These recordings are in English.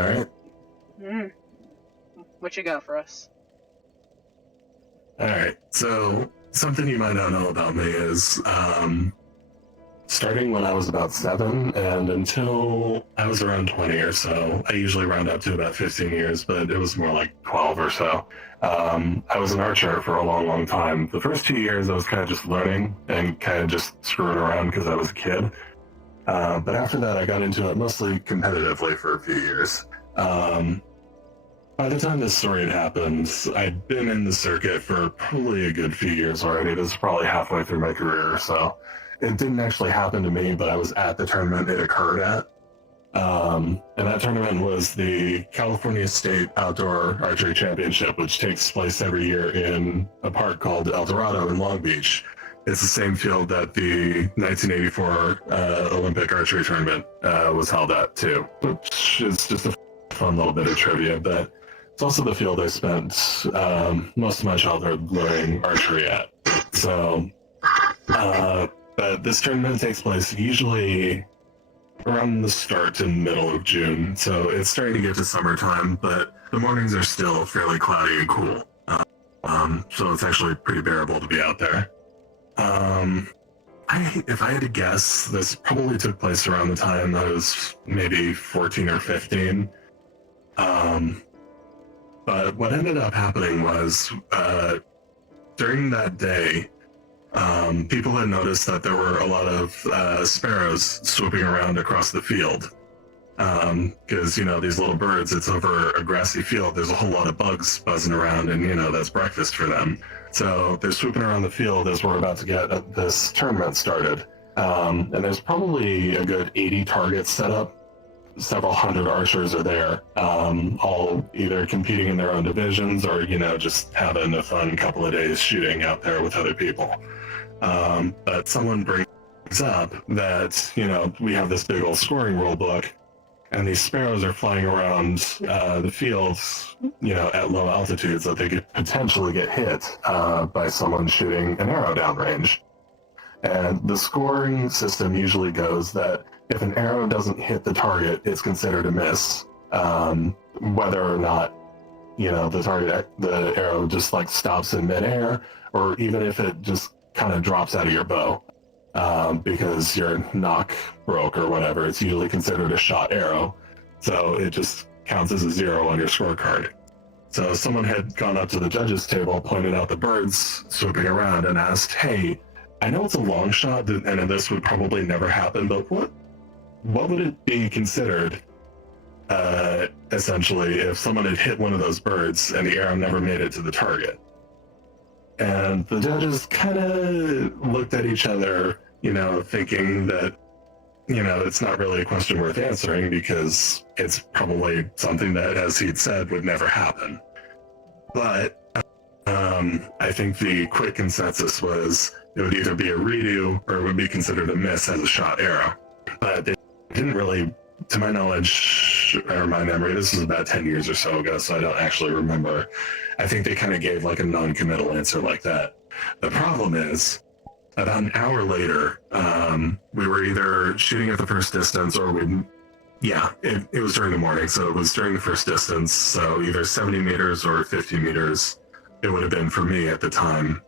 Alright. Mm. What you got for us? Alright, so something you might not know about me is, starting when I was about 7 and until I was around 20 or so, I usually round up to about 15 years, but it was more like 12 or so. I was an archer for a long, long time. The first 2 years I was kind of just learning and kind of just screwing around because I was a kid. But after that I got into it mostly competitively for a few years. By the time this story had happened, I'd been in the circuit for probably a good few years already. It was probably halfway through my career or so. It didn't actually happen to me, but I was at the tournament it occurred at. And that tournament was the California State Outdoor Archery Championship, which takes place every year in a park called El Dorado in Long Beach. It's the same field that the 1984 Olympic archery tournament was held at, too, which is just a fun little bit of trivia, but it's also the field I spent most of my childhood learning archery at. So, but this tournament takes place usually around the start and middle of June, so it's starting to get to summertime, but the mornings are still fairly cloudy and cool. So it's actually pretty bearable to be out there. If I had to guess, this probably took place around the time I was maybe 14 or 15. But what ended up happening was, during that day, people had noticed that there were a lot of sparrows swooping around across the field. Because, these little birds, it's over a grassy field, there's a whole lot of bugs buzzing around, and, that's breakfast for them. So they're swooping around the field as we're about to get this tournament started. And there's probably a good 80 targets set up. Several hundred archers are there, all either competing in their own divisions or, just having a fun couple of days shooting out there with other people. But someone brings up that, we have this big old scoring rule book, and these sparrows are flying around the fields, at low altitudes, that they could potentially get hit by someone shooting an arrow downrange. And the scoring system usually goes that if an arrow doesn't hit the target, it's considered a miss. Whether or not, the arrow just stops in midair, or even if it just kind of drops out of your bow, because your nock broke or whatever, it's usually considered a shot arrow. So it just counts as a 0 on your scorecard. So someone had gone up to the judges table, pointed out the birds swooping around, and asked, "Hey, I know it's a long shot, and this would probably never happen, but what would it be considered, essentially, if someone had hit one of those birds and the arrow never made it to the target?" And the judges kind of looked at each other, thinking that, it's not really a question worth answering because it's probably something that, as he'd said, would never happen. But I think the quick consensus was it would either be a redo or it would be considered a miss as a shot arrow. But they didn't really, to my knowledge, or my memory, this was about 10 years or so ago, so I don't actually remember. I think they kind of gave a non-committal answer like that. The problem is, about an hour later, we were either shooting at the first distance or it was during the morning, so it was during the first distance, so either 70 meters or 50 meters, it would have been for me at the time.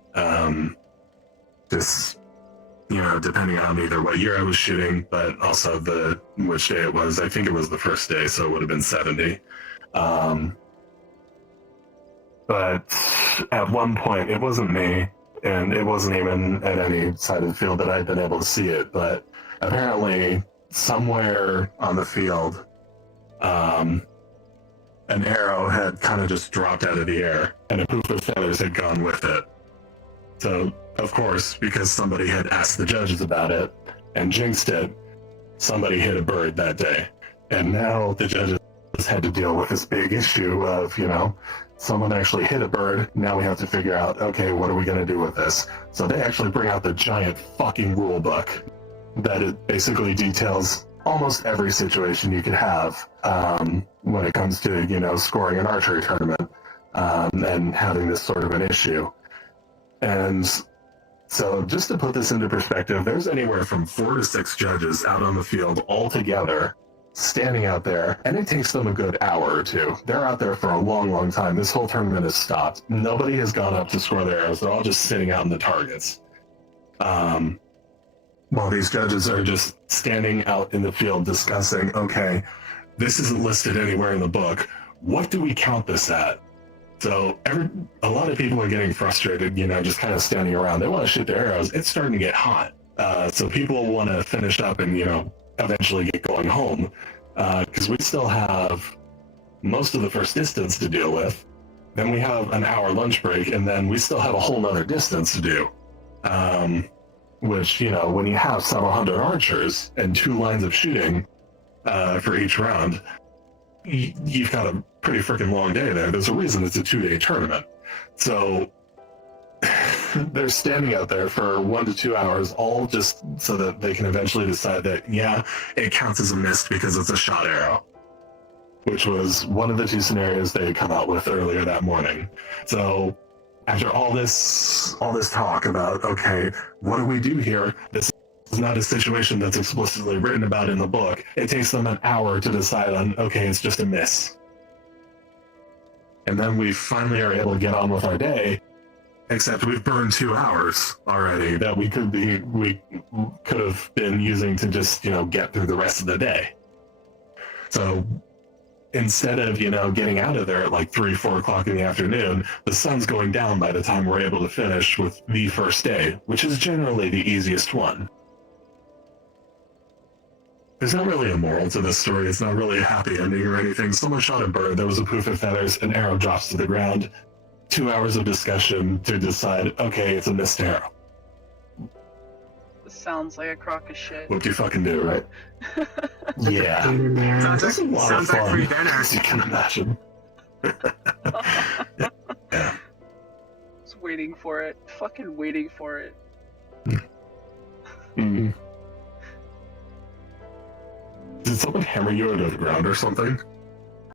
Just, depending on either what year I was shooting, but also which day it was. I think it was the first day, so it would have been 70. But at one point, it wasn't me, and it wasn't even at any side of the field that I'd been able to see it, but apparently somewhere on the field, an arrow had kind of just dropped out of the air, and a poof of feathers had gone with it. So, of course, because somebody had asked the judges about it and jinxed it, somebody hit a bird that day. And now the judges had to deal with this big issue of, someone actually hit a bird. Now we have to figure out, okay, what are we going to do with this? So they actually bring out the giant fucking rule book that it basically details almost every situation you could have when it comes to, scoring an archery tournament and having this sort of an issue. And so just to put this into perspective, there's anywhere from 4 to 6 judges out on the field all together standing out there, and it takes them a good hour or two. They're out there for a long, long time. This whole tournament has stopped. Nobody has gone up to score their arrows. They're all just sitting out in the targets. While these judges are just standing out in the field discussing, okay, this isn't listed anywhere in the book. What do we count this at? So a lot of people are getting frustrated, just kind of standing around. They want to shoot their arrows. It's starting to get hot. So people want to finish up and, eventually get going home. Because we still have most of the first distance to deal with. Then we have an hour lunch break, and then we still have a whole nother distance to do. Which, when you have several hundred archers and 2 lines of shooting for each round, you've got a pretty freaking long day there. There's a reason it's a 2-day tournament. So they're standing out there for 1 to 2 hours, all just so that they can eventually decide that, yeah, it counts as a miss because it's a shot arrow, which was one of the 2 scenarios they had come out with earlier that morning. So after all this talk about, okay, what do we do here? This is not a situation that's explicitly written about in the book. It takes them an hour to decide on, okay, it's just a miss. And then we finally are able to get on with our day, except we've burned 2 hours already that we could have been using to just, get through the rest of the day. So instead of, getting out of there at like 3-4 o'clock in the afternoon, the sun's going down by the time we're able to finish with the first day, which is generally the easiest one. There's not really a moral to this story. It's not really a happy ending or anything. Someone shot a bird, there was a poof of feathers, an arrow drops to the ground. 2 hours of discussion to decide, okay, it's a missed arrow. This sounds like a crock of shit. What do you fucking do, right? Yeah. Sounds like free dinner. As you can imagine. Yeah. Just waiting for it. Fucking waiting for it. Mm. Did someone hammer you into the ground or something?